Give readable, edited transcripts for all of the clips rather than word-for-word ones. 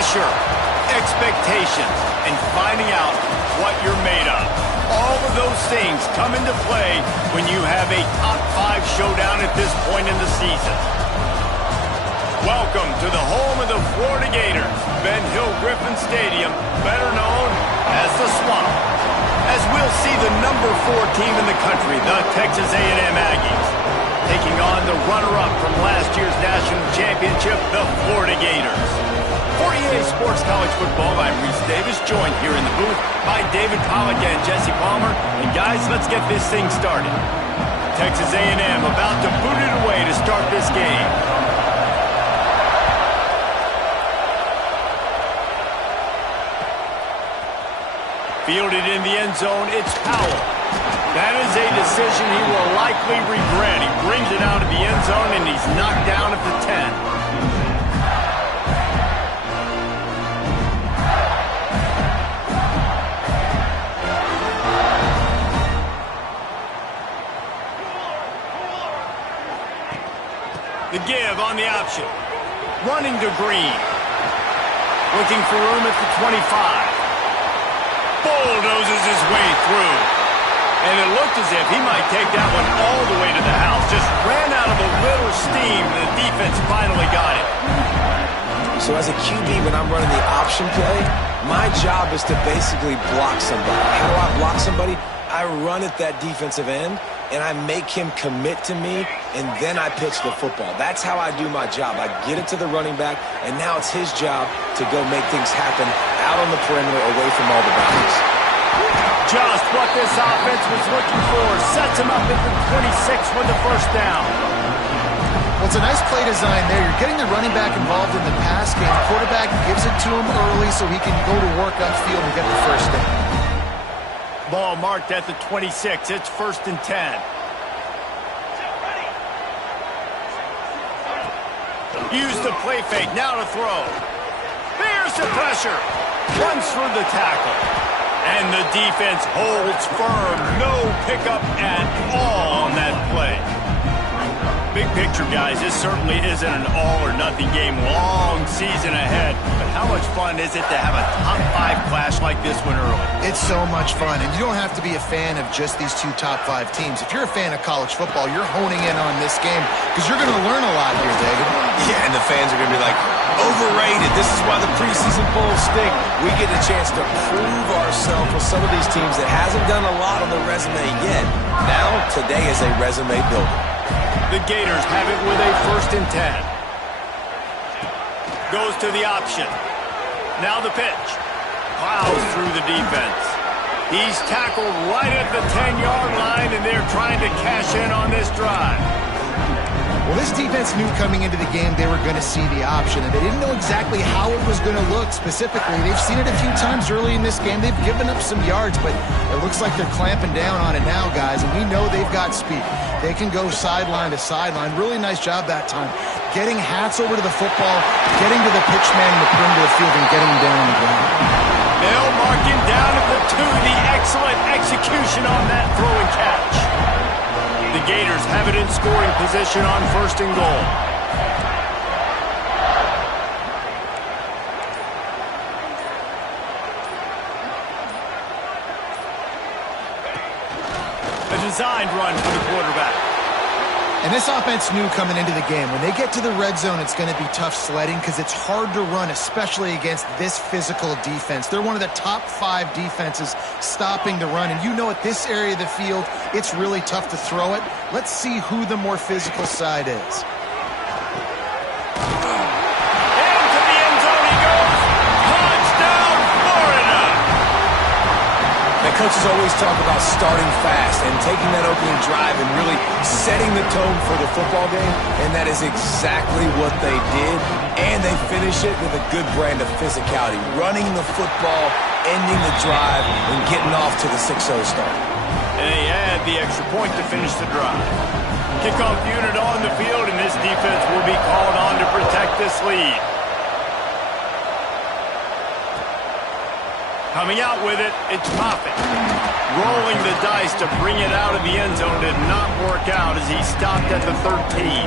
pressure, expectations, and finding out what you're made of. All of those things come into play when you have a top 5 showdown at this point in the season. Welcome to the home of the Florida Gators, Ben Hill Griffin Stadium, better known as the Swamp. As we'll see the number 4 team in the country, the Texas A&M Aggies, taking on the runner-up from last year's national championship, the Florida Gators. For EA Sports College Football, I'm Reese Davis, joined here in the booth by David Pollack and Jesse Palmer. And guys, let's get this thing started. Texas A&M about to boot it away to start this game. Fielded in the end zone, it's Powell. That is a decision he will likely regret. He brings it out of the end zone, and he's knocked down at the 10. The give on the option. Running to Green. Looking for room at the 25. Bulldozes his way through. And it looked as if he might take that one all the way to the house. Just ran out of a little steam. The defense finally got it. So as a QB, when I'm running the option play, my job is to basically block somebody. How do I block somebody? I run at that defensive end, and I make him commit to me, and then I pitch the football. That's how I do my job. I get it to the running back, and now it's his job to go make things happen out on the perimeter away from all the boundaries. Just what this offense was looking for. Sets him up at the 26 with the first down. Well, it's a nice play design there. You're getting the running back involved in the pass game. The quarterback gives it to him early so he can go to work upfield and get the first down. Ball marked at the 26. It's 1st and 10. Use the play fake. Now to throw. There's the pressure. Runs through the tackle. And the defense holds firm. No pickup at all on that play. Big picture, guys, this certainly isn't an all-or-nothing game. Long season ahead. But how much fun is it to have a top 5 clash like this one early? It's so much fun, and you don't have to be a fan of just these 2 top 5 teams. If you're a fan of college football, you're honing in on this game because you're going to learn a lot here, David. Yeah, and the fans are going to be like, overrated. This is why the preseason polls stick. We get a chance to prove ourselves with some of these teams that hasn't done a lot on the resume yet. Now, today is a resume builder. The Gators have it with a 1st and 10. Goes to the option. Now the pitch. Plows through the defense. He's tackled right at the 10-yard line, and they're trying to cash in on this drive. Well, this defense knew coming into the game they were going to see the option, and they didn't know exactly how it was going to look specifically. They've seen it a few times early in this game. They've given up some yards, but it looks like they're clamping down on it now, guys, and we know they've got speed. They can go sideline to sideline. Really nice job that time. Getting hats over to the football, getting to the pitch man in the perimeter of the field, and getting him down on the ground. They'll mark him down at the 2. The excellent execution on that throw and catch. The Gators have it in scoring position on 1st and goal. A designed run for the quarterback. And this offense knew coming into the game, when they get to the red zone, it's going to be tough sledding because it's hard to run, especially against this physical defense. They're one of the top 5 defenses stopping the run. And you know at this area of the field, it's really tough to throw it. Let's see who the more physical side is. Coaches always talk about starting fast and taking that opening drive and really setting the tone for the football game, and that is exactly what they did, and they finish it with a good brand of physicality, running the football, ending the drive, and getting off to the 6-0 start. And they add the extra point to finish the drive. Kickoff unit on the field, and this defense will be called on to protect this lead. Coming out with it, it's Moffitt. Rolling the dice to bring it out of the end zone did not work out as he stopped at the 13.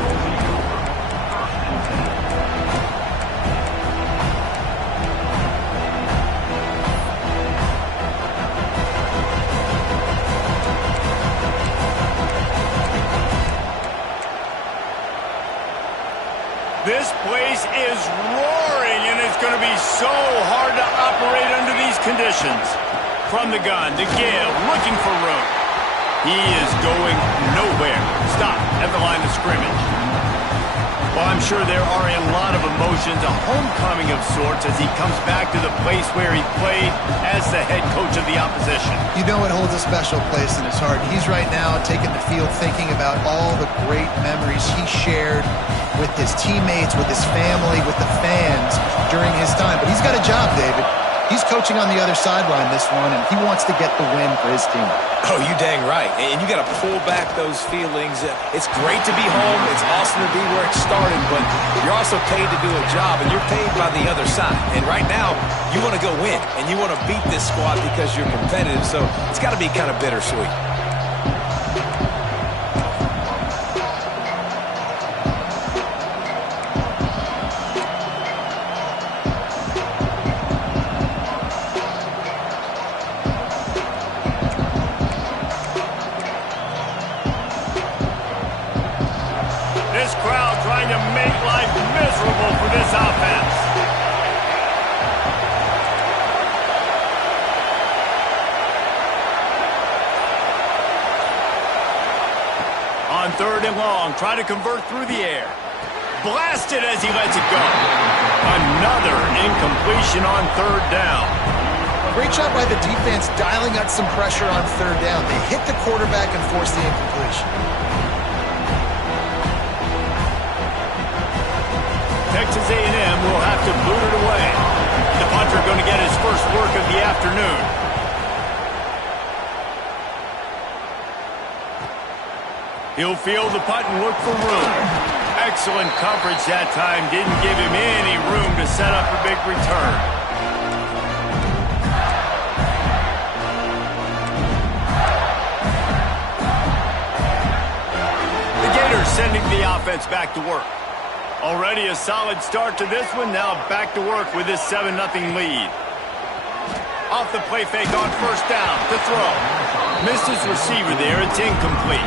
is roaring, and it's going to be so hard to operate under these conditions. From the gun, De Gea looking for room. He is going nowhere. Stop at the line of scrimmage. Well, I'm sure there are a lot of emotions, a homecoming of sorts, as he comes back to the place where he played as the head coach of the opposition. You know it holds a special place in his heart. He's right now taking the field thinking about all the great memories he shared with his teammates, with his family, with the fans during his time. But he's got a job, David. He's coaching on the other sideline this one, and he wants to get the win for his team. Oh, you dang right. And you got to pull back those feelings. It's great to be home. It's awesome to be where it started, but you're also paid to do a job, and you're paid by the other side. And right now, you want to go win, and you want to beat this squad because you're competitive, so it's got to be kind of bittersweet. On 3rd and long, try to convert through the air. Blasted as he lets it go. Another incompletion on 3rd down. Great job by the defense dialing up some pressure on 3rd down. They hit the quarterback and forced the incompletion. Texas A&M will have to boot it away. The punter going to get his first work of the afternoon. He'll field the punt and look for room. Excellent coverage that time. Didn't give him any room to set up a big return. The Gators sending the offense back to work. Already a solid start to this one. Now back to work with this 7-0 lead. Off the play fake on 1st down to throw. Missed his receiver there. It's incomplete.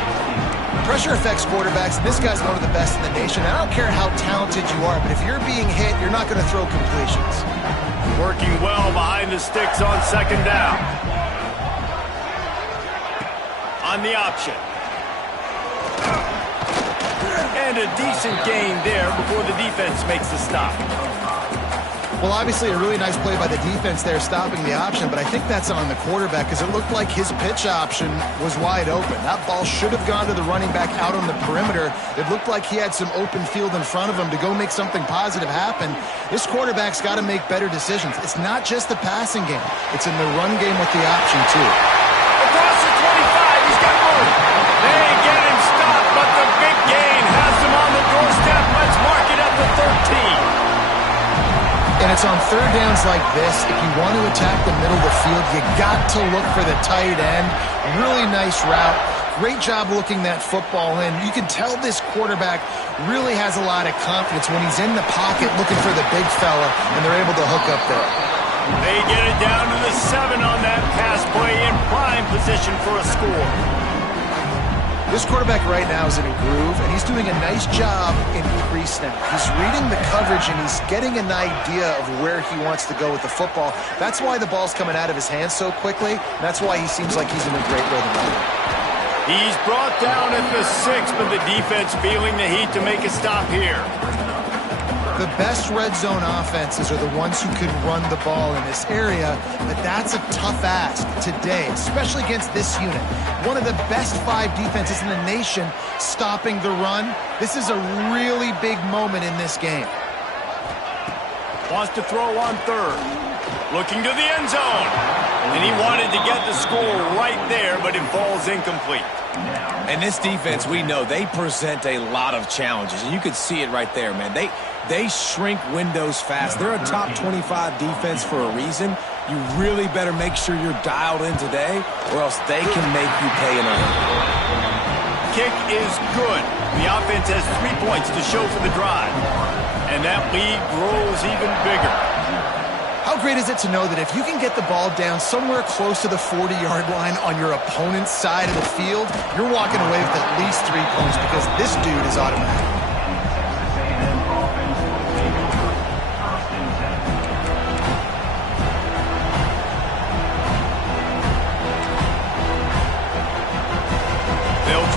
Pressure affects quarterbacks. This guy's one of the best in the nation. I don't care how talented you are, but if you're being hit, you're not going to throw completions. Working well behind the sticks on 2nd down. On the option. And a decent gain there before the defense makes the stop. Well, obviously a really nice play by the defense there stopping the option, but I think that's on the quarterback because it looked like his pitch option was wide open. That ball should have gone to the running back out on the perimeter. It looked like he had some open field in front of him to go make something positive happen. This quarterback's got to make better decisions. It's not just the passing game. It's in the run game with the option, too. Across the 25, he's got room. They get him stopped, but the big gain has him on the doorstep. Let's mark it up to 13. And it's on 3rd downs like this. If you want to attack the middle of the field, you got to look for the tight end. Really nice route. Great job looking that football in. You can tell this quarterback really has a lot of confidence when he's in the pocket looking for the big fella, and they're able to hook up there. They get it down to the 7 on that pass play in prime position for a score. This quarterback right now is in a groove, and he's doing a nice job in crease now. He's reading the coverage, and he's getting an idea of where he wants to go with the football. That's why the ball's coming out of his hands so quickly. That's why he seems like he's in a great rhythm right now. He's brought down at the 6, but the defense feeling the heat to make a stop here. The best red zone offenses are the ones who can run the ball in this area, but that's a tough ask today, especially against this unit. One of the best 5 defenses in the nation stopping the run. This is a really big moment in this game. Wants to throw on 3rd. Looking to the end zone. And he wanted to get the score right there, but it falls incomplete. And this defense, we know, they present a lot of challenges. And you could see it right there, man. They shrink windows fast. They're a top 25 defense for a reason. You really better make sure you're dialed in today, or else they can make you pay in a hurry. Kick is good. The offense has 3 points to show for the drive. And that lead grows even bigger. How great is it to know that if you can get the ball down somewhere close to the 40-yard line on your opponent's side of the field, you're walking away with at least 3 points because this dude is automatic.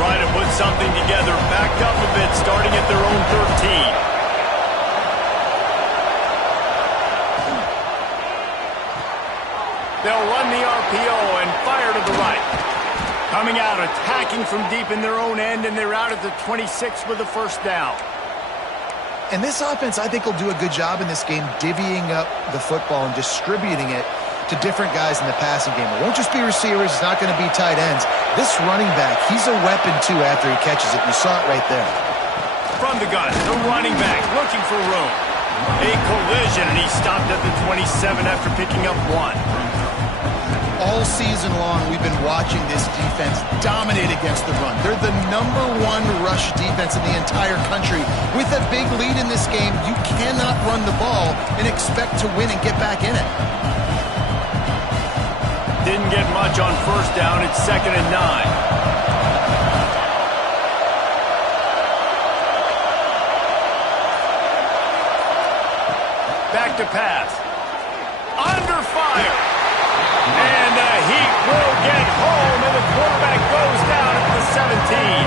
try to put something together, backed up a bit, starting at their own 13. They'll run the RPO and fire to the right. Coming out, attacking from deep in their own end, and they're out at the 26 with a first down. And this offense, I think, will do a good job in this game divvying up the football and distributing it to different guys in the passing game. It won't just be receivers. It's not going to be tight ends. This running back, he's a weapon, too, after he catches it. You saw it right there. From the gun, the running back looking for room. A collision, and he stopped at the 27 after picking up 1. All season long, we've been watching this defense dominate against the run. They're the #1 rush defense in the entire country. With a big lead in this game, you cannot run the ball and expect to win and get back in it. Didn't get much on first down. It's 2nd and 9. Back to pass. Under fire. And the Heat will get home, and the quarterback goes down at the 17.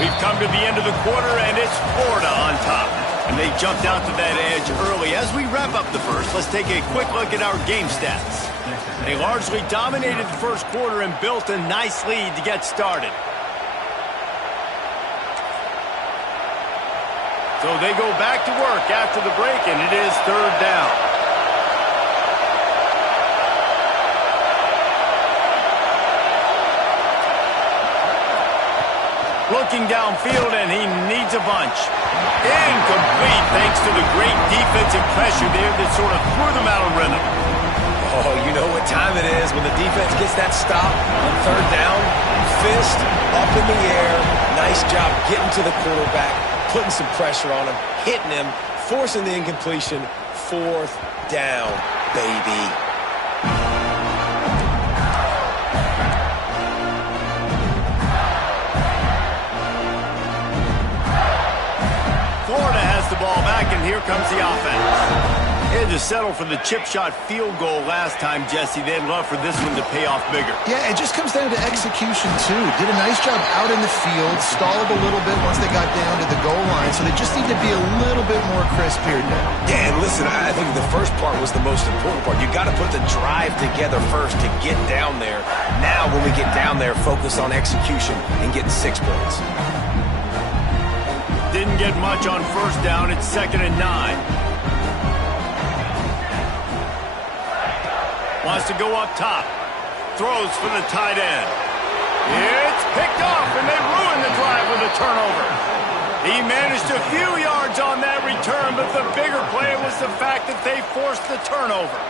We've come to the end of the quarter, and it's Florida on top. And they jumped out to that edge early. As we wrap up the first, let's take a quick look at our game stats. They largely dominated the first quarter and built a nice lead to get started. So they go back to work after the break, and it is 3rd down. Looking downfield, and he needs a bunch. Incomplete, thanks to the great defensive pressure there that sort of threw them out of rhythm. Oh, you know what time it is when the defense gets that stop on 3rd down. Fist up in the air. Nice job getting to the quarterback, putting some pressure on him, hitting him, forcing the incompletion. 4th down, baby. Florida has the ball back, and here comes the offense. They had to settle for the chip shot field goal last time, Jesse. They'd love for this one to pay off bigger. Yeah, it just comes down to execution, too. Did a nice job out in the field, stalled a little bit once they got down to the goal line, so they just need to be a little bit more crisp here now. Yeah, and listen, I think the first part was the most important part. You got to put the drive together first to get down there. Now, when we get down there, focus on execution and getting 6 points. Didn't get much on first down. It's 2nd and 9. Wants to go up top. Throws for the tight end. It's picked off, and they ruin the drive with a turnover. He managed a few yards on that return, but the bigger play was the fact that they forced the turnover.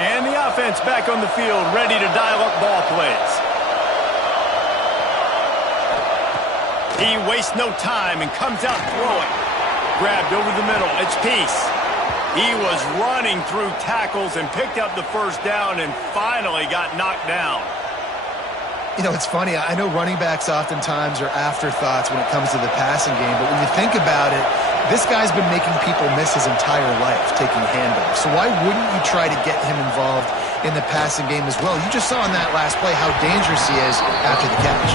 And the offense back on the field, ready to dial up ball plays. He wastes no time and comes out throwing. Grabbed over the middle. It's Peace. He was running through tackles and picked up the first down and finally got knocked down. You know, it's funny. I know running backs oftentimes are afterthoughts when it comes to the passing game, but when you think about it, this guy's been making people miss his entire life taking handoffs. So why wouldn't you try to get him involved in the passing game as well? You just saw in that last play how dangerous he is after the catch.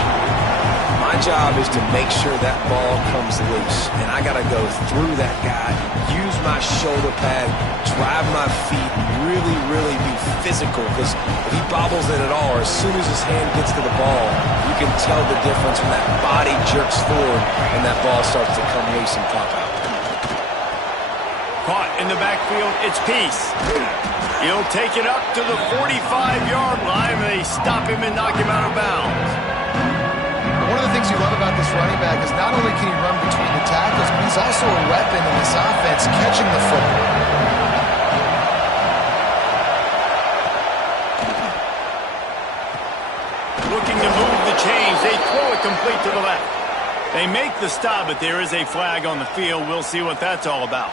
My job is to make sure that ball comes loose, and I got to go through that guy, use my shoulder pad, drive my feet, really be physical, because if he bobbles it at all, or as soon as his hand gets to the ball, you can tell the difference when that body jerks forward and that ball starts to come loose and pop out. Caught in the backfield, it's Peace. He'll take it up to the 45-yard line, and they stop him and knock him out of bounds. One of the things you love about this running back is not only can he run between the tackles, but he's also a weapon in this offense catching the football. Looking to move the chains. They throw it complete to the left. They make the stop, but there is a flag on the field. We'll see what that's all about.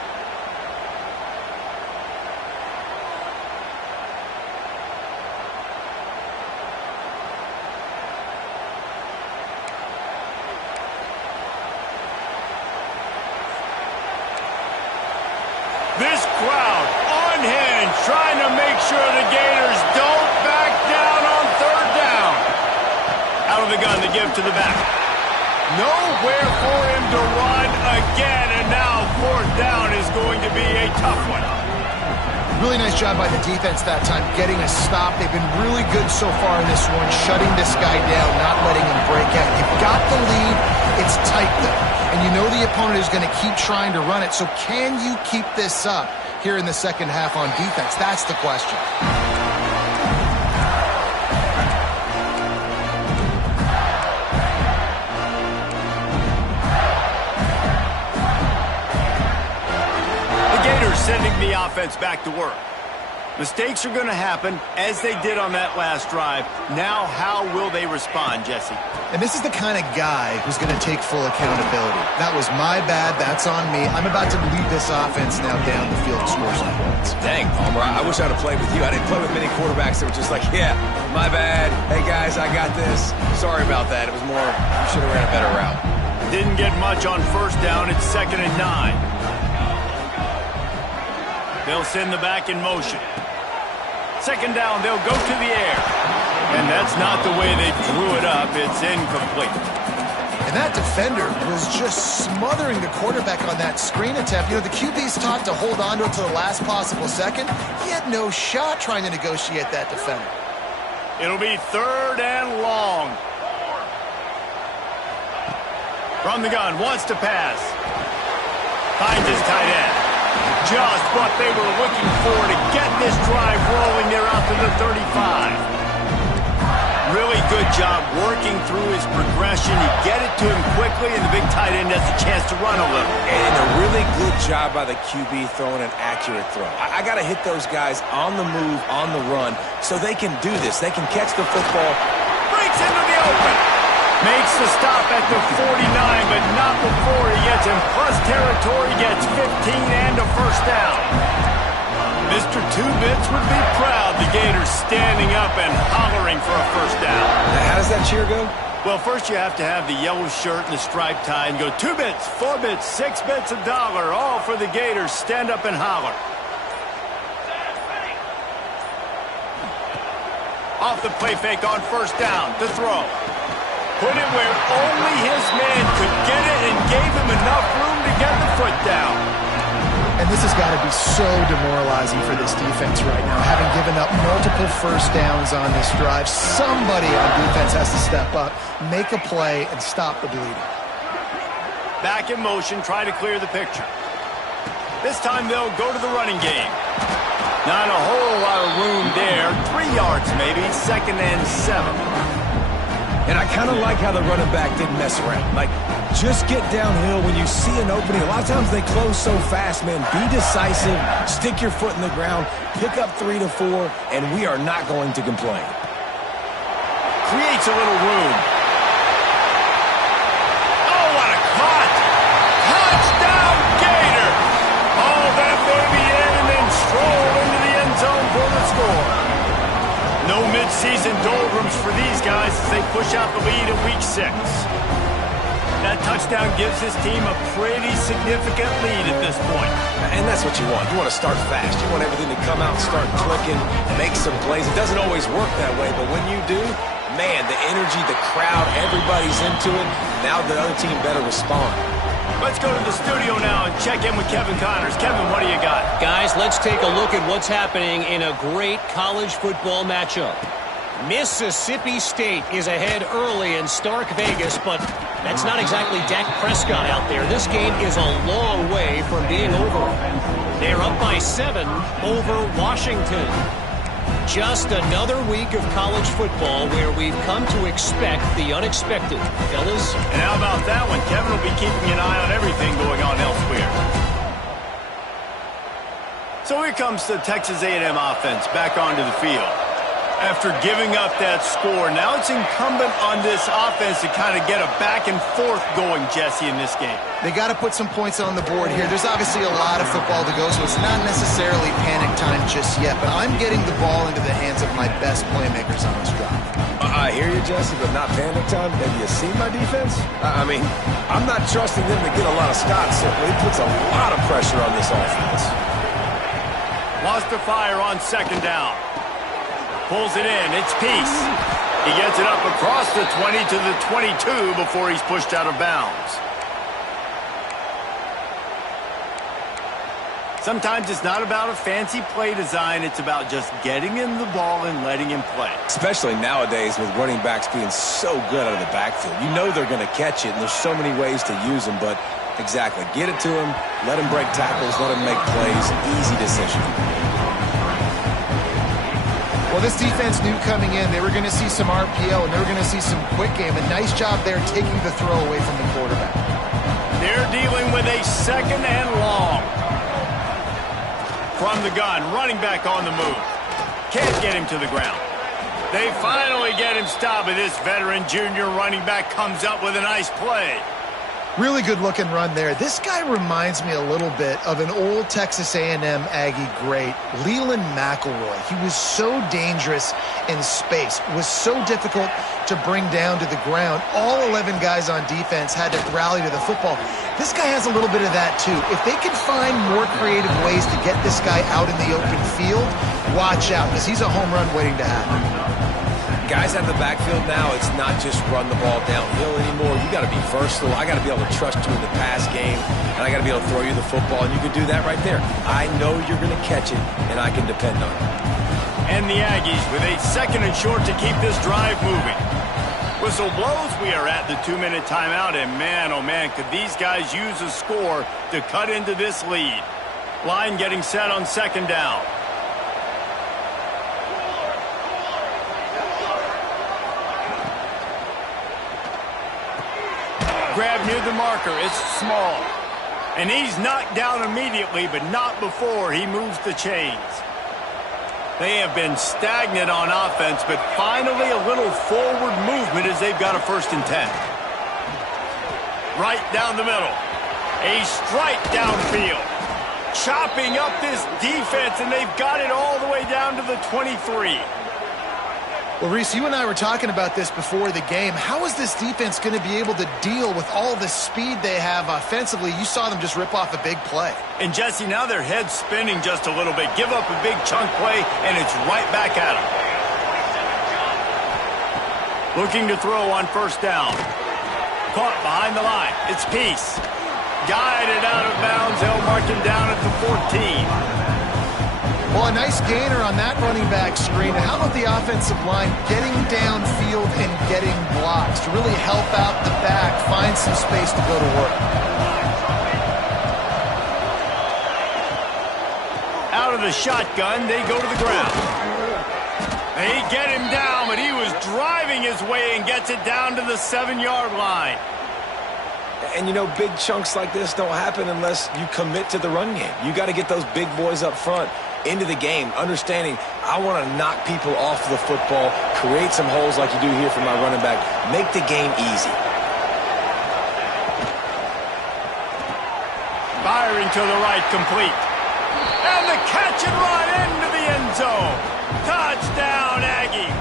crowd, unhinged, trying to make sure the Gators don't back down on third down. Out of the gun, the give to the back. Nowhere for him to run again, and now fourth down is going to be a tough one. Really nice job by the defense that time, getting a stop. They've been really good so far in this one, shutting this guy down, not letting him break out. You've got the lead. It's tight, though. And you know the opponent is going to keep trying to run it. So can you keep this up here in the second half on defense? That's the question. Sending the offense back to work. Mistakes are going to happen, as they did on that last drive. Now, how will they respond, Jesse? And this is the kind of guy who's going to take full accountability. That was my bad. That's on me. I'm about to lead this offense now down the field to score some points. Dang, Palmer, I wish I'd have played with you. I didn't play with many quarterbacks that were just like, yeah, my bad. Hey, guys, I got this. Sorry about that. It was more, you should have ran a better route. Didn't get much on first down. It's 2nd and 9. They'll send the back in motion. 2nd down, they'll go to the air. And that's not the way they drew it up. It's incomplete. And that defender was just smothering the quarterback on that screen attempt. You know, the QB's taught to hold on to it to the last possible second. He had no shot trying to negotiate that defender. It'll be 3rd and long. From the gun, wants to pass. Finds his tight end. Just what they were looking for to get this drive rolling there out to the 35. Really good job working through his progression. You get it to him quickly, and the big tight end has a chance to run a little. And a really good job by the QB throwing an accurate throw. I got to hit those guys on the move, on the run, so they can do this. They can catch the football. Breaks into the open. Makes the stop at the 49, but not before he gets in plus territory, gets 15 and a first down. Mr. Two-Bits would be proud. The Gators standing up and hollering for a first down. Now, how does that cheer go? Well, first you have to have the yellow shirt and the striped tie and go 2 bits, 4 bits, 6 bits, $1, all for the Gators. Stand up and holler. Off the play fake on first down to throw. Put it where only his man could get it and gave him enough room to get the foot down. And this has got to be so demoralizing for this defense right now. Having given up multiple first downs on this drive, somebody on defense has to step up, make a play, and stop the bleeding. Back in motion, try to clear the picture. This time they'll go to the running game. Not a whole lot of room there. 3 yards maybe, 2nd and 7. And I kind of like how the running back didn't mess around. Like, just get downhill when you see an opening. A lot of times they close so fast, man. Be decisive, stick your foot in the ground, pick up 3 to 4, and we are not going to complain. Creates a little room. Oh, what a caught! Touchdown, Gators! All that baby in and then stroll into the end zone for the score. No mid-season doldrums for these guys as they push out the lead in Week 6. That touchdown gives his team a pretty significant lead at this point. And that's what you want. You want to start fast. You want everything to come out and start clicking, make some plays. It doesn't always work that way, but when you do, man, the energy, the crowd, everybody's into it. Now the other team better respond. Let's go to the studio now and check in with Kevin Connors. Kevin, what do you got? Guys, let's take a look at what's happening in a great college football matchup. Mississippi State is ahead early in Stark Vegas, but that's not exactly Dak Prescott out there. This game is a long way from being over. They're up by 7 over Washington. Just another week of college football where we've come to expect the unexpected, fellas. And how about that one? Kevin will be keeping an eye on everything going on elsewhere. So here comes the Texas A&M offense back onto the field. After giving up that score, now it's incumbent on this offense to kind of get a back and forth going, Jesse, in this game. They got to put some points on the board here. There's obviously a lot of football to go, so it's not necessarily panic time just yet, but I'm getting the ball into the hands of my best playmakers on this drive. I hear you, Jesse, but not panic time. Have you seen my defense? I mean, I'm not trusting them to get a lot of stops, so it puts a lot of pressure on this offense. Wants to fire on second down. Pulls it in. It's Peace. He gets it up across the 20 to the 22 before he's pushed out of bounds. Sometimes it's not about a fancy play design. It's about just getting him the ball and letting him play. Especially nowadays with running backs being so good out of the backfield. You know they're going to catch it, and there's so many ways to use them. But exactly, get it to him, let him break tackles, let him make plays. Easy decision. Well, this defense knew coming in they were going to see some RPO and they were going to see some quick game. A nice job there taking the throw away from the quarterback. They're dealing with a second and long. From the gun, running back on the move. Can't get him to the ground. They finally get him stopped, but this veteran junior running back comes up with a nice play. Really good looking run there. This guy reminds me a little bit of an old Texas A&M Aggie great, Leland McElroy. He was so dangerous in space, was so difficult to bring down to the ground. All 11 guys on defense had to rally to the football. This guy has a little bit of that too. If they can find more creative ways to get this guy out in the open field, watch out, because he's a home run waiting to happen. Guys out of the backfield now, it's not just run the ball downhill anymore. You got to be versatile. I got to be able to trust you in the pass game, and I got to be able to throw you the football, and you can do that right there. I know you're going to catch it, and I can depend on it. And the Aggies with a second and short to keep this drive moving. Whistle blows, we are at the 2-minute timeout, and man, oh man, could these guys use a score to cut into this lead. Line getting set on second down. Grab near the marker. It's Small. And he's knocked down immediately, but not before he moves the chains. They have been stagnant on offense, but finally a little forward movement as they've got a 1st and 10. Right down the middle. A strike downfield. Chopping up this defense, and they've got it all the way down to the 23. Well, Reese, you and I were talking about this before the game. How is this defense going to be able to deal with all the speed they have offensively? You saw them just rip off a big play. And, Jesse, now their head's spinning just a little bit. Give up a big chunk play, and it's right back at them. Looking to throw on 1st down. Caught behind the line. It's Peace. Guided out of bounds. They'll mark him down at the 14. Well, a nice gainer on that running back screen. How about the offensive line getting downfield and getting blocks to really help out the back, find some space to go to work? Out of the shotgun, they go to the ground. They get him down, but he was driving his way and gets it down to the 7-yard line. And, you know, big chunks like this don't happen unless you commit to the run game. You got to get those big boys up front into the game, understanding I want to knock people off the football, create some holes like you do here for my running back, make the game easy. Firing to the right, complete. And the catch and run into the end zone. Touchdown, Aggies.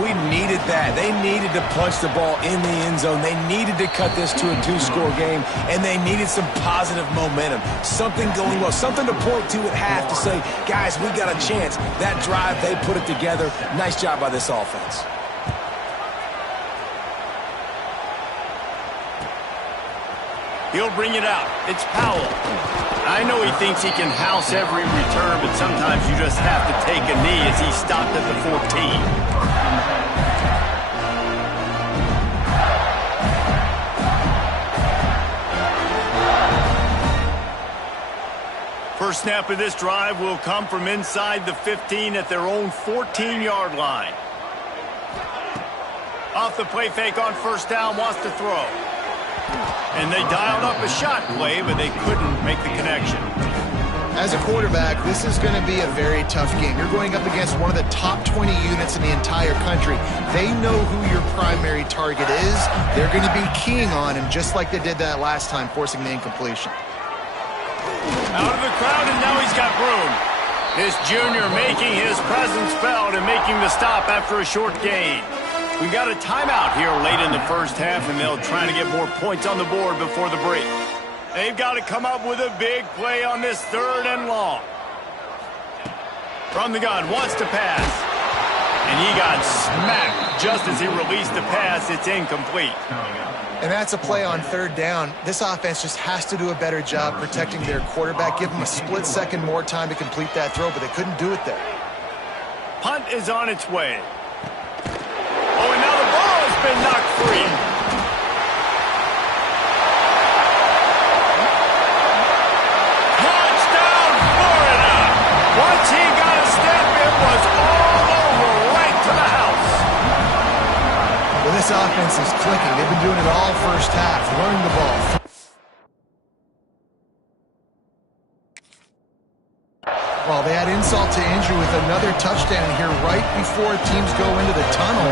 We needed that. They needed to punch the ball in the end zone. They needed to cut this to a 2-score game, and they needed some positive momentum. Something going well, something to point to at half to say, guys, we got a chance. That drive, they put it together. Nice job by this offense. He'll bring it out. It's Powell. I know he thinks he can house every return, but sometimes you just have to take a knee as he stopped at the 14. First snap of this drive will come from inside the 15 at their own 14-yard line. Off the play fake on 1st down, wants to throw. And they dialed up a shot play, but they couldn't make the connection. As a quarterback, this is going to be a very tough game. You're going up against one of the top 20 units in the entire country. They know who your primary target is. They're going to be keying on him, just like they did that last time, forcing the incompletion. Out of the crowd, and now he's got room. This junior making his presence felt and making the stop after a short gain. We've got a timeout here late in the 1st half, and they'll try to get more points on the board before the break. They've got to come up with a big play on this 3rd and long. From the gun, wants to pass. And he got smacked just as he released the pass. It's incomplete. And that's a play on 3rd down. This offense just has to do a better job protecting their quarterback. Give them a split second more time to complete that throw, but they couldn't do it there. Punt is on its way. Oh, and now the ball has been knocked free. Touchdown, Florida! Once he got a step, it was all over, right to the house. Well, this offense is clicking. They've been doing it all first half, running the ball. Well, they add insult to injury with another touchdown here right before teams go into the tunnel.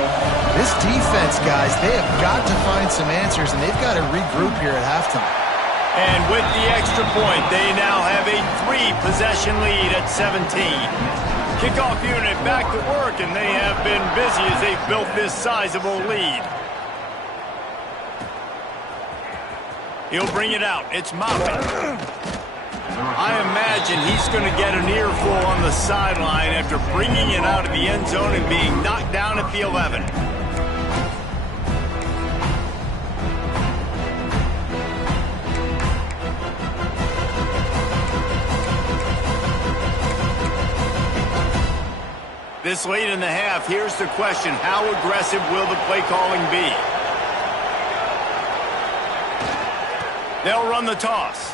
This defense, guys, they have got to find some answers, and they've got to regroup here at halftime. And with the extra point, they now have a 3-possession lead at 17. Kickoff unit back to work, and they have been busy as they've built this sizable lead. He'll bring it out. It's Moffitt. I imagine he's going to get an earful on the sideline after bringing it out of the end zone and being knocked down at the 11. This late in the half, here's the question. How aggressive will the play calling be? They'll run the toss.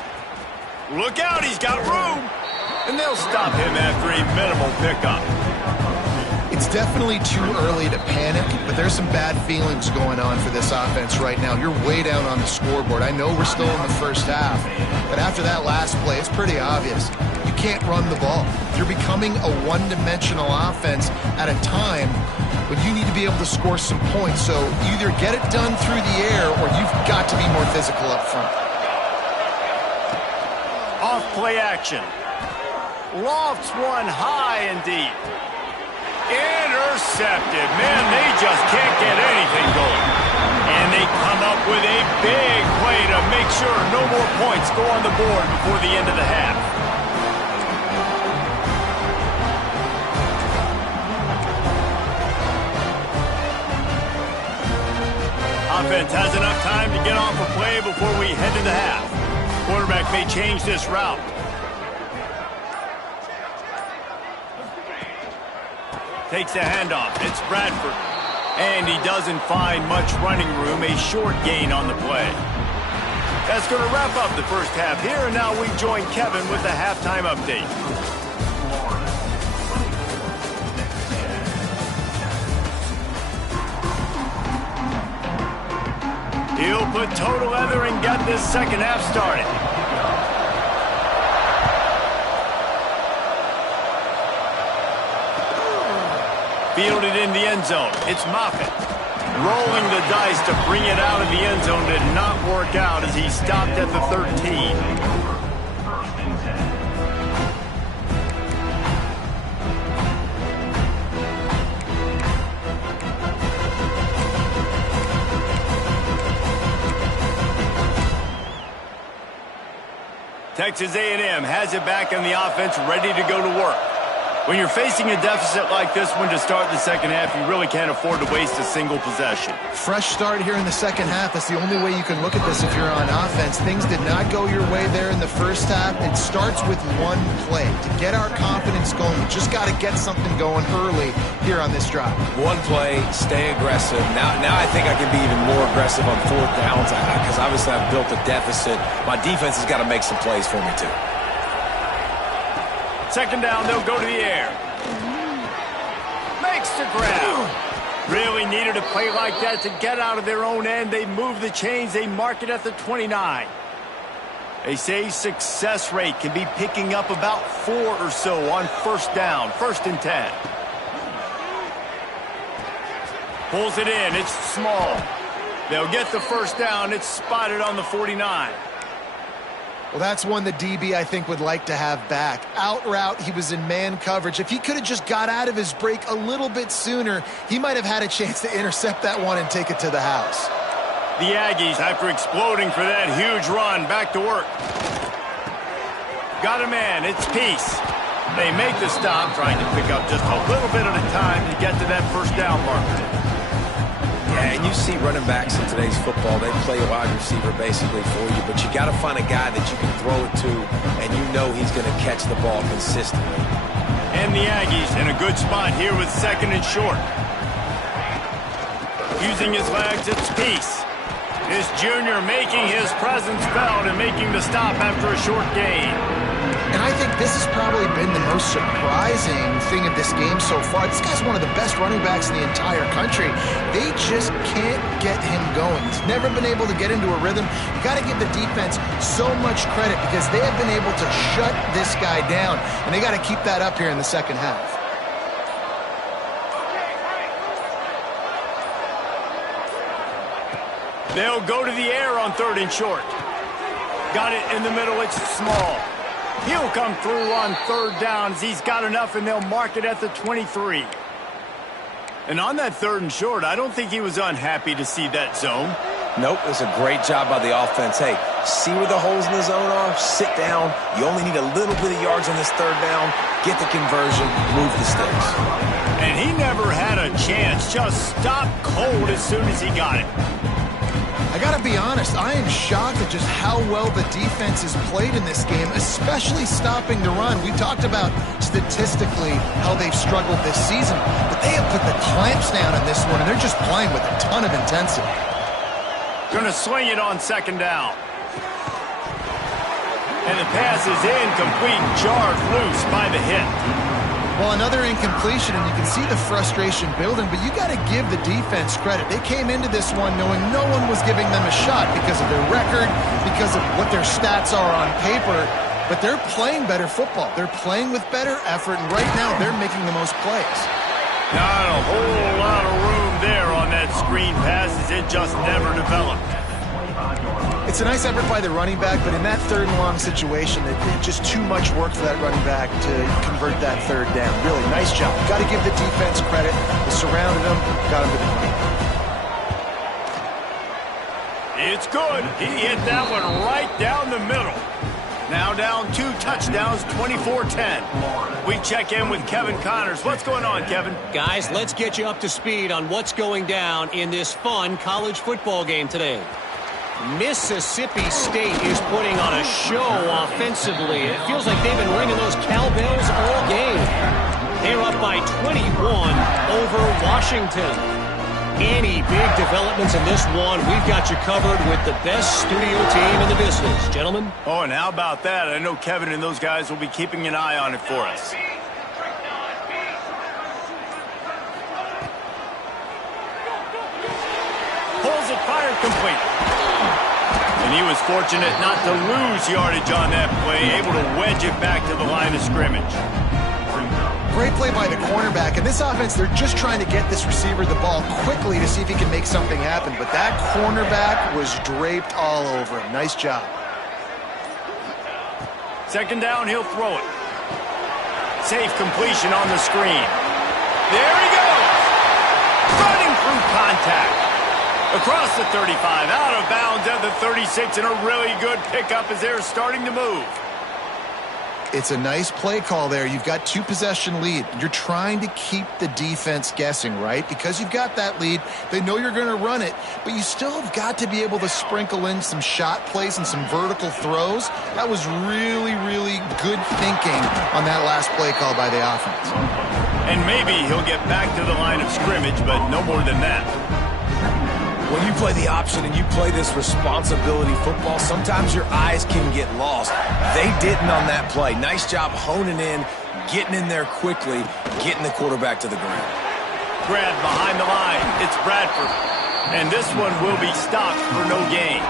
Look out, he's got room. And they'll stop him after a minimal pickup. It's definitely too early to panic, but there's some bad feelings going on for this offense right now. You're way down on the scoreboard. I know we're still in the first half, but after that last play, it's pretty obvious. You can't run the ball. You're becoming a one-dimensional offense at a time when you need to be able to score some points. So either get it done through the air or you've got to be more physical up front. Off play action. Lofts one high and deep. Intercepted. Man, they just can't get anything going. And they come up with a big play to make sure no more points go on the board before the end of the half. Offense has enough time to get off a play before we head to the half. Quarterback may change this route. Takes the handoff. It's Bradford. And he doesn't find much running room. A short gain on the play. That's going to wrap up the first half here. And now we join Kevin with the halftime update. He'll put total leather and get this second half started. Fielded in the end zone. It's Moffitt. Rolling the dice to bring it out of the end zone did not work out as he stopped at the 13. Texas A&M has it back in the offense, ready to go to work. When you're facing a deficit like this one to start the second half, you really can't afford to waste a single possession. Fresh start here in the second half. That's the only way you can look at this if you're on offense. Things did not go your way there in the first half. It starts with one play. To get our confidence going, we just got to get something going early here on this drive. One play, stay aggressive. Now I think I can be even more aggressive on 4th downs because obviously I've built a deficit. My defense has got to make some plays for me too. Second down, they'll go to the air. Makes the grab. Really needed a play like that to get out of their own end. They move the chains. They mark it at the 29. They say success rate can be picking up about 4 or so on first down, 1st and 10. Pulls it in. It's small. They'll get the first down. It's spotted on the 49. Well, that's one the DB, I think, would like to have back. Out route, he was in man coverage. If he could have just got out of his break a little bit sooner, he might have had a chance to intercept that one and take it to the house. The Aggies, after exploding for that huge run, back to work. Got a man, it's Peace. They make the stop, trying to pick up just a little bit at a time to get to that first down marker. Yeah, and you see running backs in today's football, they play a wide receiver basically for you, but you got to find a guy that you can throw it to, and you know he's going to catch the ball consistently. And the Aggies in a good spot here with second and short. Using his legs, it's Peace. This junior making his presence felt and making the stop after a short gain. And I think this has probably been the most surprising thing of this game so far. This guy's one of the best running backs in the entire country. They just can't get him going. He's never been able to get into a rhythm. You got to give the defense so much credit because they have been able to shut this guy down, and they got to keep that up here in the second half. They'll go to the air on third and short. Got it in the middle, it's Small. He'll come through on third down as he's got enough, and they'll mark it at the 23. And on that third and short, I don't think he was unhappy to see that zone. Nope, it was a great job by the offense. Hey, see where the holes in the zone are? Sit down. You only need a little bit of yards on this third down. Get the conversion, move the sticks. And he never had a chance. Just stopped cold as soon as he got it. I got to be honest, I am shocked at just how well the defense has played in this game, especially stopping the run. We talked about statistically how they've struggled this season, but they have put the clamps down in this one, and they're just playing with a ton of intensity. Gonna swing it on second down. And the pass is incomplete, jarred loose by the hit. Well, another incompletion, and you can see the frustration building, but you got to give the defense credit. They came into this one knowing no one was giving them a shot because of their record, because of what their stats are on paper, but they're playing better football. They're playing with better effort, and right now they're making the most plays. Not a whole lot of room there on that screen pass as it just never developed. It's a nice effort by the running back, but in that third and long situation, it's just too much work for that running back to convert that third down. Really, nice job. Got to give the defense credit. They surrounded him, got him to the ground. It's good. He hit that one right down the middle. Now down 2 touchdowns, 24-10. We check in with Kevin Connors. What's going on, Kevin? Guys, let's get you up to speed on what's going down in this fun college football game today. Mississippi State is putting on a show offensively. It feels like they've been ringing those cowbells all game. They're up by 21 over Washington. Any big developments in this one, we've got you covered with the best studio team in the business. Gentlemen? Oh, and how about that? I know Kevin and those guys will be keeping an eye on it for us. Pulls it, fired, complete. And he was fortunate not to lose yardage on that play, able to wedge it back to the line of scrimmage. Great play by the cornerback. In this offense, they're just trying to get this receiver the ball quickly to see if he can make something happen. But that cornerback was draped all over him. Nice job. Second down, he'll throw it. Safe completion on the screen. There he goes! Running through contact. Across the 35, out of bounds at the 36, and a really good pickup as they're starting to move. It's a nice play call there. You've got 2-possession lead. You're trying to keep the defense guessing, right? Because you've got that lead, they know you're going to run it, but you still have got to be able to sprinkle in some shot plays and some vertical throws. That was really, really good thinking on that last play call by the offense. And maybe he'll get back to the line of scrimmage, but no more than that. When you play the option and you play this responsibility football, sometimes your eyes can get lost. They didn't on that play. Nice job honing in, getting in there quickly, getting the quarterback to the ground. Grab behind the line. It's Bradford. And this one will be stopped for no gain.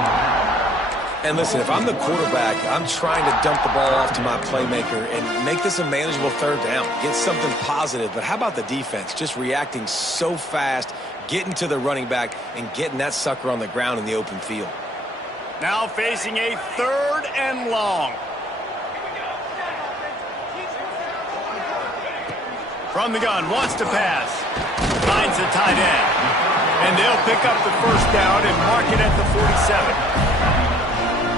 And listen, if I'm the quarterback, I'm trying to dump the ball off to my playmaker and make this a manageable third down. Get something positive. But how about the defense? Just reacting so fast, getting to the running back, and getting that sucker on the ground in the open field. Now facing a third and long. From the gun, wants to pass. Finds the tight end. And they'll pick up the first down and mark it at the 47.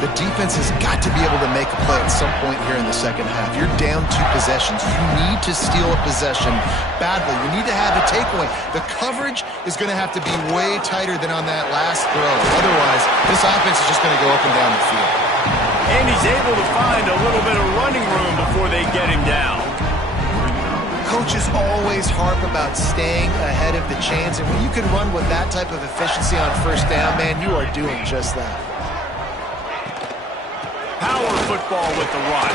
The defense has got to be able to make a play at some point here in the second half. You're down 2 possessions. You need to steal a possession badly. You need to have a takeaway. The coverage is going to have to be way tighter than on that last throw. Otherwise, this offense is just going to go up and down the field. And he's able to find a little bit of running room before they get him down. Coaches always harp about staying ahead of the chains, and when you can run with that type of efficiency on first down, man, you are doing just that. Power football with the run.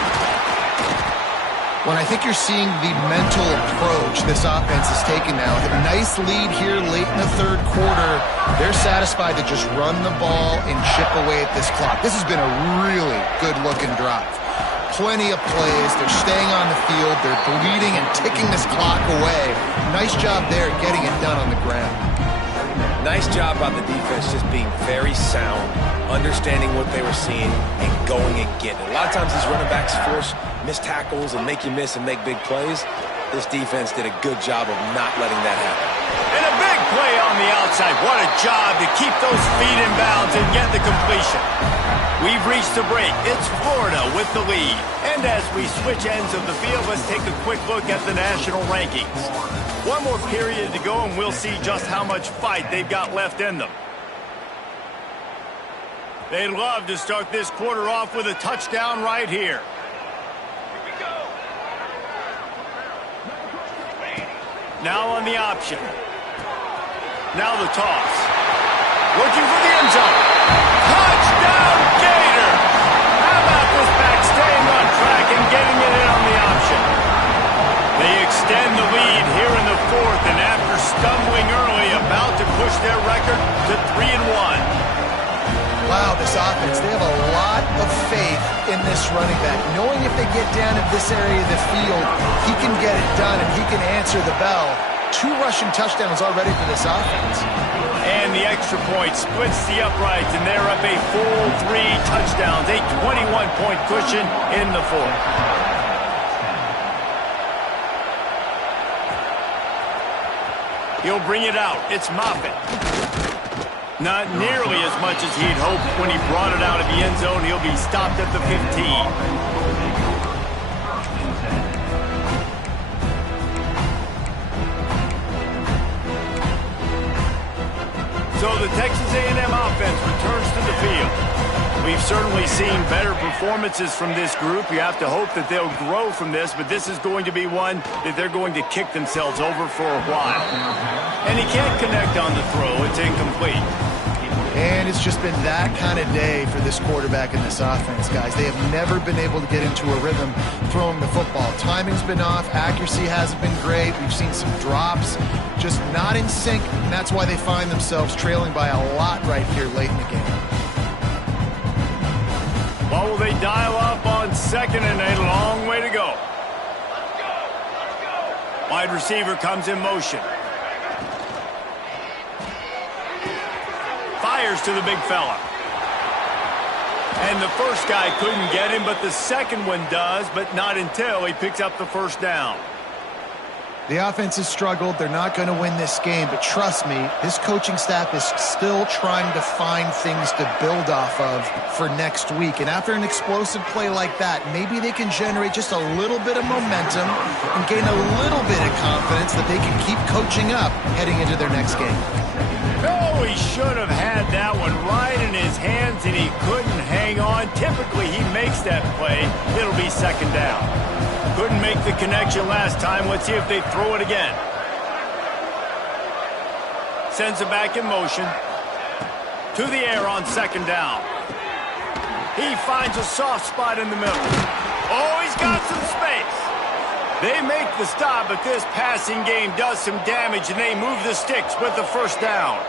When I think you're seeing the mental approach this offense is taking now, with a nice lead here late in the third quarter, they're satisfied to just run the ball and chip away at this clock. This has been a really good-looking drive. Plenty of plays. They're staying on the field. They're bleeding and ticking this clock away. Nice job there getting it done on the ground. Nice job by the defense just being very sound, understanding what they were seeing, and going and getting it. A lot of times these running backs force missed tackles and make you miss and make big plays. This defense did a good job of not letting that happen. And a big play on the outside. What a job to keep those feet in bounds and get the completion. We've reached the break. It's Florida with the lead. And as we switch ends of the field, let's take a quick look at the national rankings. One more period to go, and we'll see just how much fight they've got left in them. They'd love to start this quarter off with a touchdown right here. Now on the option. Now the toss. Looking for the end zone. Touchdown, Gator! How about this back staying on track and getting it in on the option? They extend the lead here in the fourth, and after stumbling early, about to push their record to 3-1. Wow, this offense, they have a lot of faith in this running back. Knowing if they get down in this area of the field, he can get it done and he can answer the bell. 2 rushing touchdowns already for this offense. And the extra point splits the uprights, and they're up a full 3 touchdowns, a 21-point cushion in the fourth. He'll bring it out. It's Moffitt. Not nearly as much as he'd hoped when he brought it out of the end zone. He'll be stopped at the 15. So the Texas A&M offense returns to the field. We've certainly seen better performances from this group. You have to hope that they'll grow from this, but this is going to be one that they're going to kick themselves over for a while. And he can't connect on the throw. It's incomplete. And it's just been that kind of day for this quarterback in this offense, guys. They have never been able to get into a rhythm throwing the football. Timing's been off. Accuracy hasn't been great. We've seen some drops, just not in sync, and that's why they find themselves trailing by a lot right here late in the game. Well, will they dial up on second and a long way to go? Wide receiver comes in motion. Fires to the big fella. And the first guy couldn't get him, but the second one does, but not until he picks up the first down. The offense has struggled. They're not going to win this game, but trust me, this coaching staff is still trying to find things to build off of for next week. And after an explosive play like that, maybe they can generate just a little bit of momentum and gain a little bit of confidence that they can keep coaching up heading into their next game. Oh, he should have had that one right in his hands, and he couldn't hang on. Typically, he makes that play. It'll be second down. Couldn't make the connection last time. Let's see if they throw it again. Sends it back in motion. To the air on second down. He finds a soft spot in the middle. Oh, he's got some space. They make the stop, but this passing game does some damage, and they move the sticks with the first down.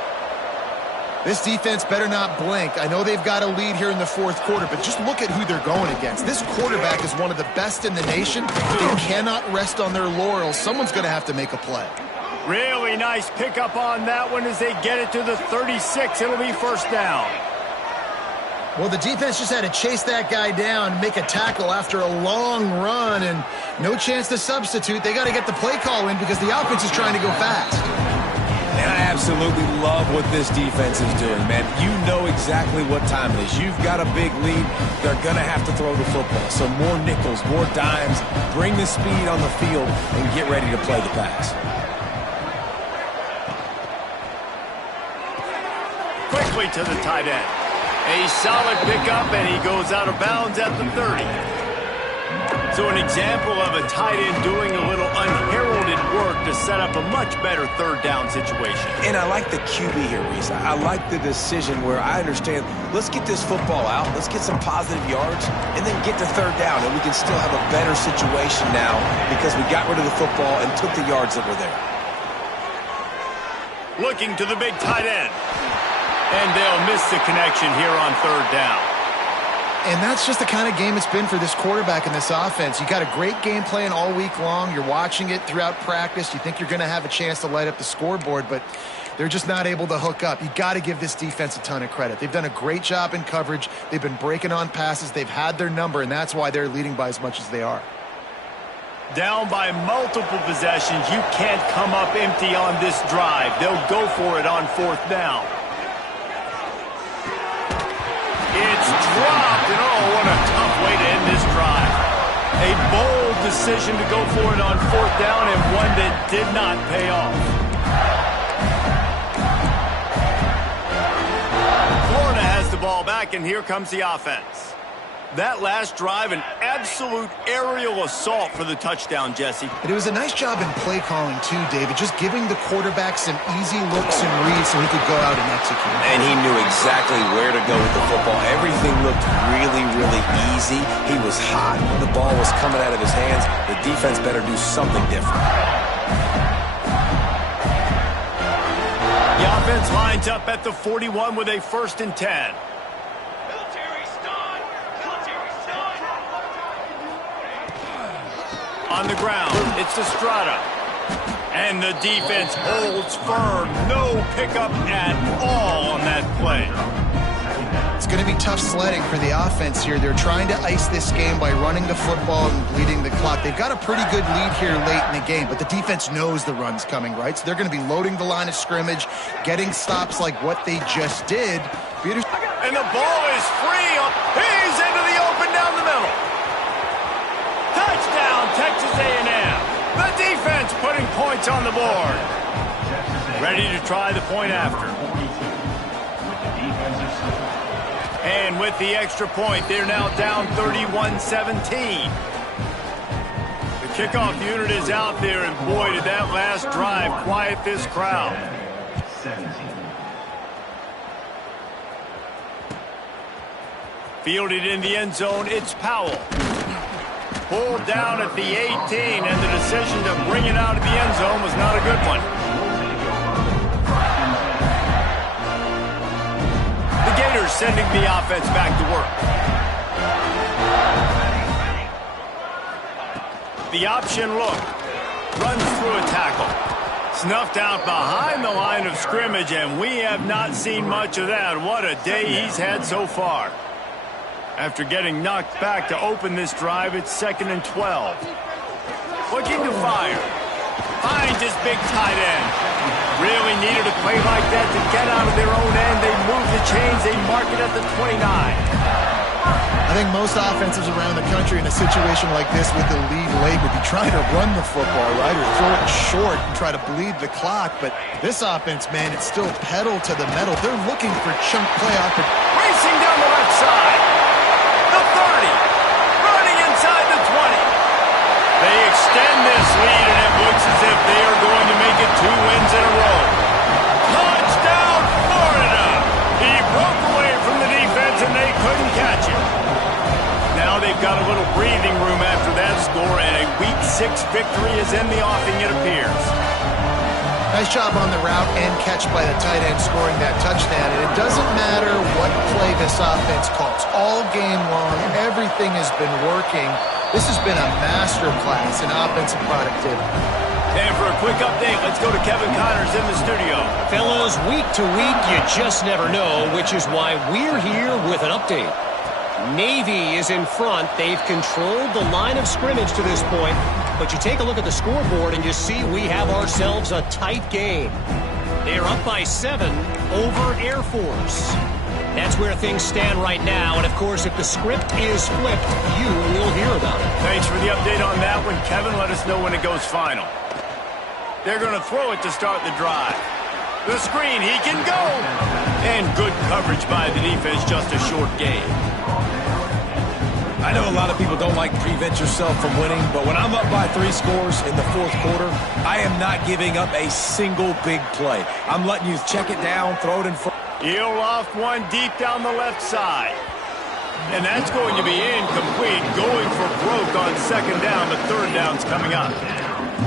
This defense better not blink. I know they've got a lead here in the fourth quarter, but just look at who they're going against. This quarterback is one of the best in the nation. They cannot rest on their laurels. Someone's going to have to make a play. Really nice pickup on that one as they get it to the 36. It'll be first down. Well, the defense just had to chase that guy down, make a tackle after a long run, and no chance to substitute. They got to get the play call in because the offense is trying to go fast. And I absolutely love what this defense is doing, man. You know exactly what time it is. You've got a big lead. They're going to have to throw the football. So more nickels, more dimes. Bring the speed on the field and get ready to play the pass. Quickly to the tight end. A solid pickup, and he goes out of bounds at the 30. So an example of a tight end doing a little unheralded work to set up a much better third down situation. And I like the QB here, Reese. I like the decision where I understand, let's get this football out, let's get some positive yards, and then get to third down, and we can still have a better situation now because we got rid of the football and took the yards that were there. Looking to the big tight end. And they'll miss the connection here on third down. And that's just the kind of game it's been for this quarterback in this offense. You got a great game plan all week long. You're watching it throughout practice. You think you're going to have a chance to light up the scoreboard, but they're just not able to hook up. You got to give this defense a ton of credit. They've done a great job in coverage. They've been breaking on passes. They've had their number, and that's why they're leading by as much as they are. Down by multiple possessions. You can't come up empty on this drive. They'll go for it on fourth down. It's dropped, and oh, what a tough way to end this drive. A bold decision to go for it on fourth down, and one that did not pay off. Florida has the ball back, and here comes the offense. That last drive, an absolute aerial assault for the touchdown, Jesse. It was a nice job in play calling, too, David, just giving the quarterback some easy looks and reads so he could go out and execute. And he knew exactly where to go with the football. Everything looked really, really easy. He was hot when the ball was coming out of his hands. The defense better do something different. The offense lines up at the 41 with a 1st and 10. On the ground, it's Estrada. And the defense holds firm. No pickup at all on that play. It's going to be tough sledding for the offense here. They're trying to ice this game by running the football and bleeding the clock. They've got a pretty good lead here late in the game, but the defense knows the run's coming, right? So they're going to be loading the line of scrimmage, getting stops like what they just did. And the ball is free. He's into the open down the middle. Touchdown, Texas A&M. The defense putting points on the board. Ready to try the point after. And with the extra point, they're now down 31-17. The kickoff unit is out there, and boy, did that last drive quiet this crowd. Fielded in the end zone, it's Powell. Pulled down at the 18, and the decision to bring it out of the end zone was not a good one. The Gators sending the offense back to work. The option look. Runs through a tackle. Snuffed out behind the line of scrimmage, and we have not seen much of that. What a day he's had so far. After getting knocked back to open this drive, it's 2nd and 12. Looking to fire. Finds his big tight end. Really needed a play like that to get out of their own end. They move the chains. They mark it at the 29. I think most offenses around the country in a situation like this with the lead late would be trying to run the football, right, or throw it short and try to bleed the clock. But this offense, man, it's still pedal to the metal. They're looking for chunk play opportunities. Racing down the left side. The 30, running inside the 20. They extend this lead, and it looks as if they are going to make it 2 wins in a row. Touchdown, Florida! He broke away from the defense, and they couldn't catch him. Now they've got a little breathing room after that score, and a Week 6 victory is in the offing, it appears. Nice job on the route and catch by the tight end scoring that touchdown. And it doesn't matter what play this offense calls. All game long, everything has been working. This has been a masterclass in offensive productivity. And for a quick update, let's go to Kevin Connors in the studio. Fellas, week to week, you just never know, which is why we're here with an update. Navy is in front. They've controlled the line of scrimmage to this point. But you take a look at the scoreboard and you see we have ourselves a tight game. They're up by 7 over Air Force. That's where things stand right now. And, of course, if the script is flipped, you will hear about it. Thanks for the update on that one, Kevin. Let us know when it goes final. They're going to throw it to start the drive. The screen, he can go. And good coverage by the defense, just a short game. I know a lot of people don't like to prevent yourself from winning, but when I'm up by 3 scores in the fourth quarter, I am not giving up a single big play. I'm letting you check it down, throw it in front. He'll loft one deep down the left side. And that's going to be incomplete, going for broke on second down, but third down's coming up.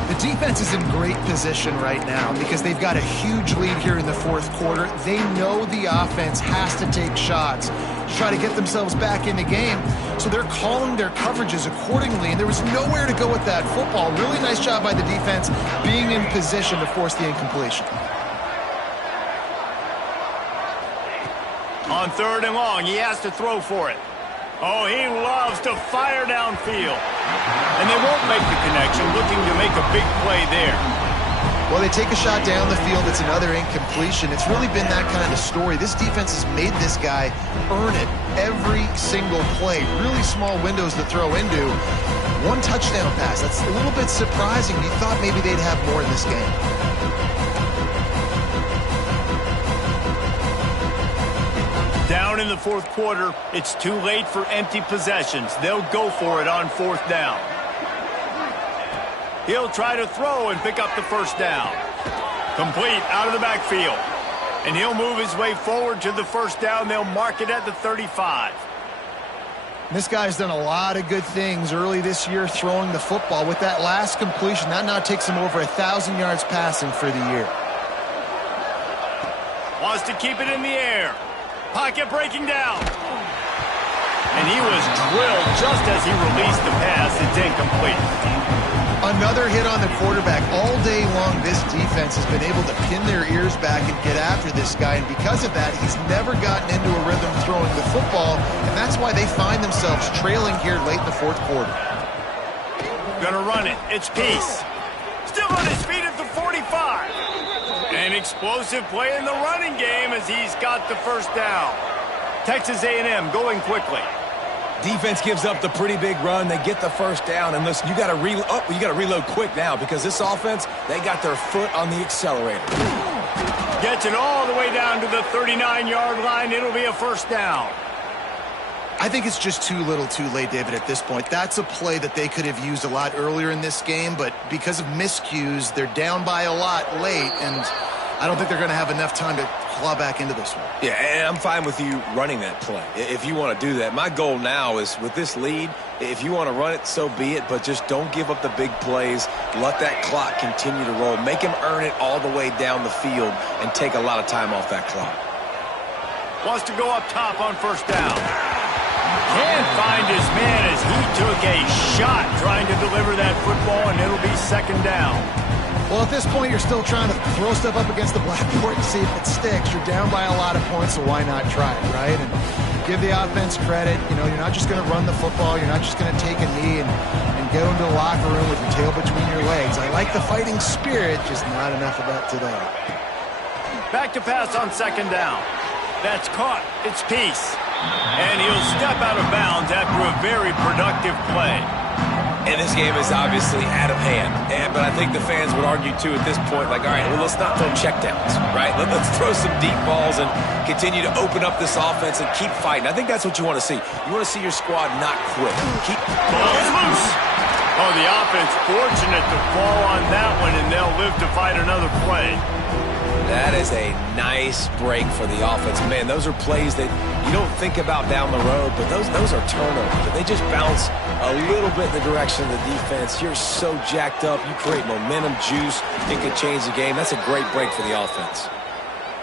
The defense is in great position right now because they've got a huge lead here in the fourth quarter. They know the offense has to take shots to try to get themselves back in the game. So they're calling their coverages accordingly, and there was nowhere to go with that football. Really nice job by the defense being in position to force the incompletion. On third and long, he has to throw for it. Oh, he loves to fire downfield. And they won't make the connection, looking to make a big play there. Well, they take a shot down the field. It's another incompletion. It's really been that kind of story. This defense has made this guy earn it every single play. Really small windows to throw into. One touchdown pass. That's a little bit surprising. You thought maybe they'd have more in this game. Down in the fourth quarter, it's too late for empty possessions. They'll go for it on fourth down. He'll try to throw and pick up the first down. Complete out of the backfield. And he'll move his way forward to the first down. They'll mark it at the 35. This guy's done a lot of good things early this year throwing the football. With that last completion, that now takes him over 1,000 yards passing for the year. Wants to keep it in the air. Pocket breaking down. And he was drilled just as he released the pass. It's incomplete. Another hit on the quarterback. All day long, this defense has been able to pin their ears back and get after this guy. And because of that, he's never gotten into a rhythm throwing the football. And that's why they find themselves trailing here late in the fourth quarter. Gonna run it. It's Peace. Still on his feet at the 45. An explosive play in the running game as he's got the first down. Texas A&M going quickly. Defense gives up the pretty big run. They get the first down. And listen, you got to reload quick now because this offense, they got their foot on the accelerator. Gets it all the way down to the 39-yard line. It'll be a first down. I think it's just too little too late, David, at this point. That's a play that they could have used a lot earlier in this game, but because of miscues, they're down by a lot late, and I don't think they're going to have enough time to claw back into this one. Yeah, and I'm fine with you running that play if you want to do that. My goal now is with this lead, if you want to run it, so be it, but just don't give up the big plays. Let that clock continue to roll. Make him earn it all the way down the field and take a lot of time off that clock. Wants to go up top on first down. Can't find his man as he took a shot trying to deliver that football, and it'll be second down. Well, at this point, you're still trying to throw stuff up against the blackboard to see if it sticks. You're down by a lot of points, so why not try it, right? And give the offense credit. You know, you're not just going to run the football. You're not just going to take a knee and go into the locker room with your tail between your legs. I like the fighting spirit, just not enough of that today. Back to pass on second down. That's caught. It's Peace. And he'll step out of bounds after a very productive play. And this game is obviously out of hand. But I think the fans would argue, too, at this point, like, all right, well, let's not throw checkdowns, right? Let's throw some deep balls and continue to open up this offense and keep fighting. I think that's what you want to see. You want to see your squad not quit. Ball's loose. Oh, the offense fortunate to fall on that one, and they'll live to fight another play. That is a nice break for the offense. Man, those are plays that you don't think about down the road, but those are turnovers. They just bounce a little bit in the direction of the defense. You're so jacked up. You create momentum, juice. It could change the game. That's a great break for the offense.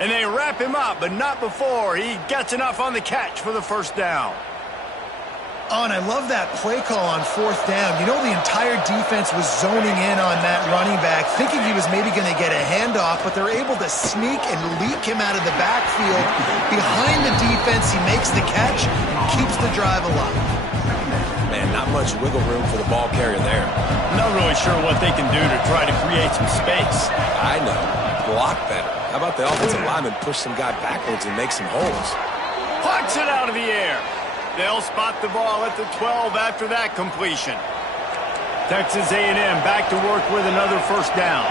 And they wrap him up, but not before he gets enough on the catch for the first down. Oh, and I love that play call on 4th down. You know, the entire defense was zoning in on that running back, thinking he was maybe going to get a handoff, but they're able to sneak and leak him out of the backfield. Behind the defense, he makes the catch and keeps the drive alive. Man, not much wiggle room for the ball carrier there. Not really sure what they can do to try to create some space. I know. Block better. How about the offensive lineman push some guy backwards and make some holes? Plucks it out of the air. They'll spot the ball at the 12 after that completion. Texas A&M back to work with another first down.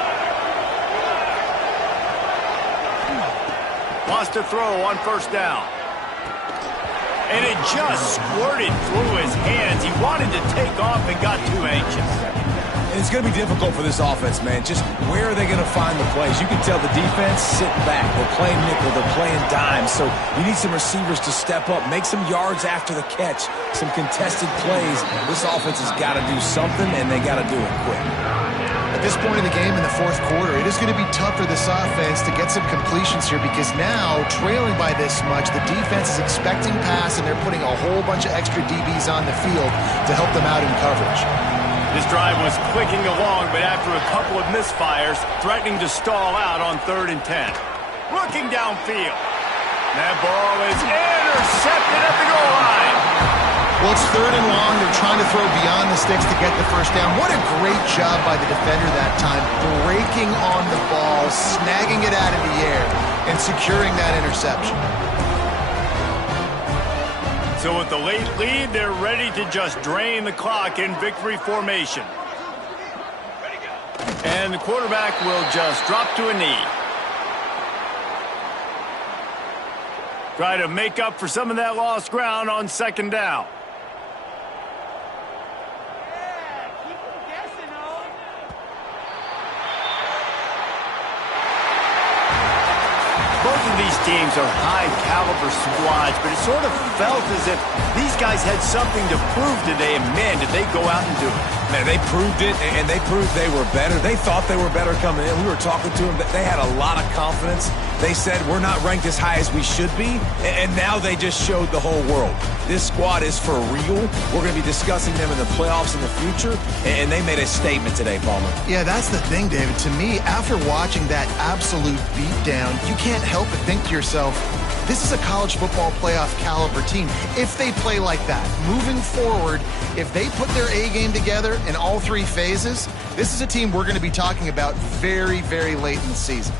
Wants to throw on first down. And it just squirted through his hands. He wanted to take off and got too anxious. It's going to be difficult for this offense, man. Just where are they going to find the plays? You can tell the defense sitting back. They're playing nickel. They're playing dime. So you need some receivers to step up, make some yards after the catch, some contested plays. This offense has got to do something, and they got to do it quick. At this point in the game in the 4th quarter, it is going to be tough for this offense to get some completions here because now, trailing by this much, the defense is expecting pass, and they're putting a whole bunch of extra DBs on the field to help them out in coverage. This drive was clicking along, but after a couple of misfires, threatening to stall out on 3rd and 10. Looking downfield. That ball is intercepted at the goal line. Well, it's 3rd and long. They're trying to throw beyond the sticks to get the first down. What a great job by the defender that time, breaking on the ball, snagging it out of the air, and securing that interception. So with the late lead, they're ready to just drain the clock in victory formation. And the quarterback will just drop to a knee. Try to make up for some of that lost ground on 2nd down. Both of these teams are high-caliber squads, but it sort of felt as if these guys had something to prove today, and man, did they go out and do it. Man, they proved it, and they proved they were better. They thought they were better coming in. We were talking to them. They had a lot of confidence. They said, we're not ranked as high as we should be, and now they just showed the whole world. This squad is for real. We're going to be discussing them in the playoffs in the future, and they made a statement today, Palmer. Yeah, that's the thing, David. To me, after watching that absolute beatdown, you can't help but think to yourself, this is a college football playoff caliber team. If they play like that, moving forward, if they put their A game together in all 3 phases, this is a team we're going to be talking about very, very late in the season.